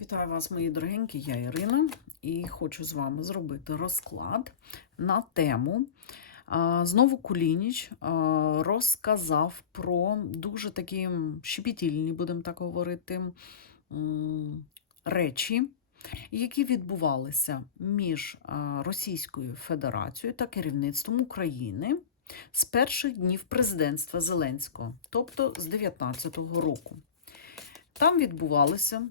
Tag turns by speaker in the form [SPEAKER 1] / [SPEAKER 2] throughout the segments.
[SPEAKER 1] Вітаю вас, мої дорогенькі, я Ірина, і хочу з вами зробити розклад на тему. Знову Кулініч розказав про дуже такі щепетільні, будемо так говорити, речі, які відбувалися між Російською Федерацією та керівництвом України з перших днів президентства Зеленського, тобто з 19-го року. Там відбувалися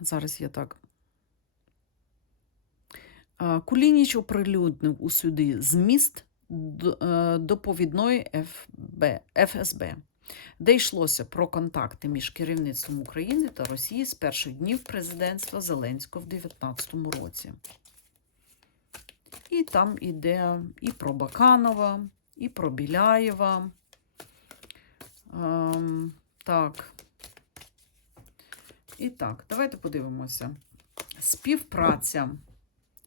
[SPEAKER 1] Зараз я так. Кулініч оприлюднив у суді зміст е, доповідної ФСБ, де йшлося про контакти між керівництвом України та Росії з перших днів президентства Зеленського в 2019 році. І там іде і про Баканова, і про Біляєва. Так. І так, давайте подивимося. Співпраця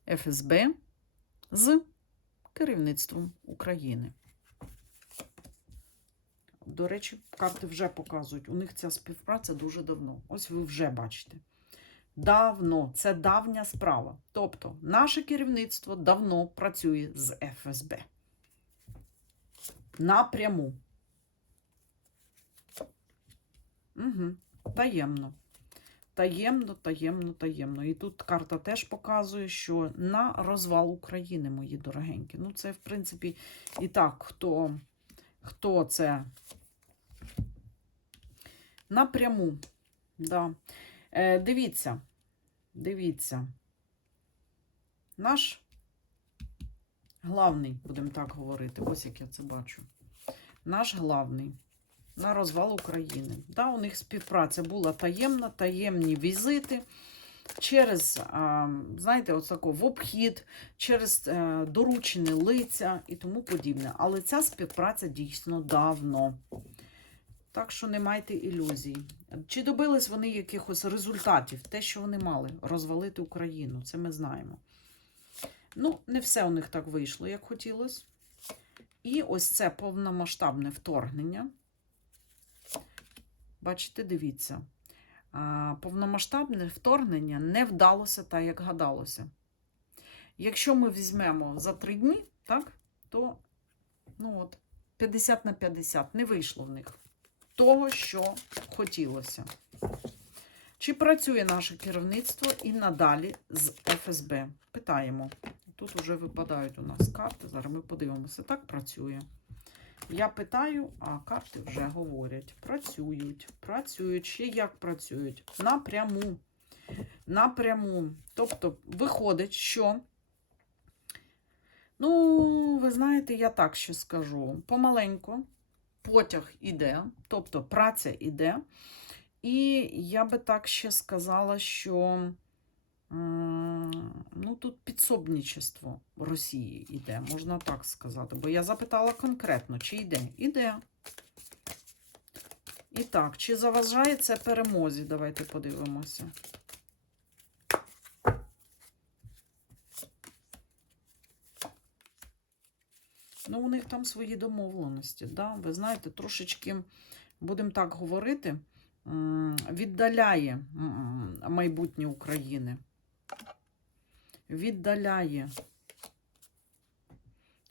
[SPEAKER 1] ФСБ з керівництвом України. До речі, карти вже показують. У них ця співпраця дуже давно. Ось ви вже бачите. Давно, це давня справа. Тобто, наше керівництво давно працює з ФСБ. Напряму. Угу. Таємно. Таємно, таємно, таємно. І тут карта теж показує, що на розвал України, мої дорогенькі. Ну, це, в принципі, і так, хто, хто це напряму. Да. Е, дивіться, дивіться. Наш главний, будемо так говорити, ось як я це бачу. Наш главний на розвал України. Да, у них співпраця була таємна, таємні візити через, знаєте, от тако, в обхід, через е, доручені лиця і тому подібне. Але ця співпраця дійсно давно. Так що не майте ілюзій. Чи добились вони якихось результатів? Те, що вони мали розвалити Україну, це ми знаємо. Ну, не все у них так вийшло, як хотілося. І ось це повномасштабне вторгнення. Бачите, дивіться. Повномасштабне вторгнення не вдалося так, як гадалося. Якщо ми візьмемо за три дні, так, то ну от, 50 на 50 не вийшло в них того, що хотілося. Чи працює наше керівництво і надалі з ФСБ? Питаємо. Тут вже випадають у нас карти. Зараз ми подивимося. Так працює. Я питаю, а карти вже говорять. Працюють, працюють. Ще як працюють? Напряму. Напряму. Тобто, виходить, що, ну, ви знаєте, я так ще скажу. Помаленьку потяг іде, тобто праця іде. І я би так ще сказала, що підсобничество Росії йде, можна так сказати. Бо я запитала конкретно, чи йде? Іде. І так, чи заважає це перемозі? Давайте подивимося. Ну, у них там свої домовленості. Да? Ви знаєте, трошечки, будемо так говорити, віддаляє майбутнє України. Віддаляє.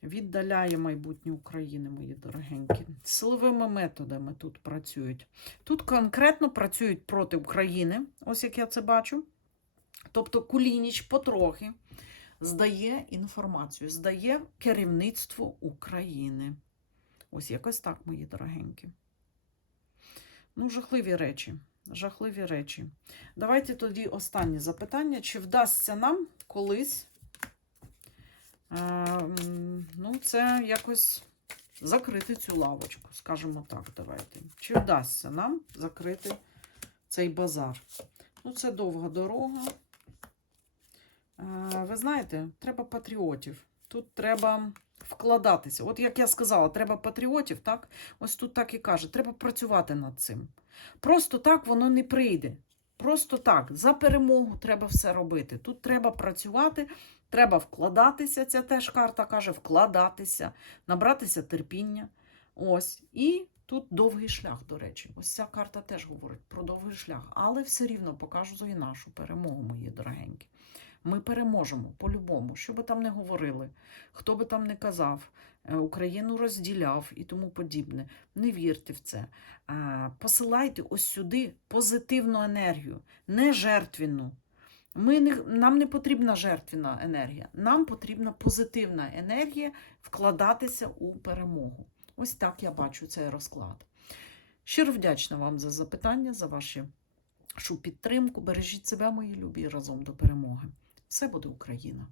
[SPEAKER 1] Віддаляє майбутнє України, мої дорогенькі. Силовими методами тут працюють. Тут конкретно працюють проти України, ось як я це бачу. Тобто Кулініч потрохи здає інформацію, здає керівництво України. Ось якось так, мої дорогенькі. Ну, жахливі речі. Жахливі речі. Давайте тоді останнє запитання. Чи вдасться нам колись е, ну, це якось закрити цю лавочку, скажімо так, давайте. Чи вдасться нам закрити цей базар? Ну, це довга дорога. Е, Ви знаєте, треба патріотів. Тут треба вкладатися. От як я сказала, треба патріотів, так? Ось тут так і каже, треба працювати над цим. Просто так воно не прийде. Просто так, за перемогу треба все робити. Тут треба працювати, треба вкладатися. Ця теж карта каже, вкладатися, набратися терпіння. Ось. І Тут довгий шлях, до речі. Ось ця карта теж говорить про довгий шлях, але все рівно показує нашу перемогу, мої дорогенькі. Ми переможемо по-любому, що би там не говорили, хто би там не казав, е, Україну розділяв і тому подібне. Не вірте в це. Посилайте ось сюди позитивну енергію, не жертвенну. Ми не, нам не потрібна жертвена енергія, нам потрібна позитивна енергія вкладатися у перемогу. Ось так я бачу цей розклад. Щиро вдячна вам за запитання, за вашу підтримку. Бережіть себе, мої любі, разом до перемоги. Все буде Україна!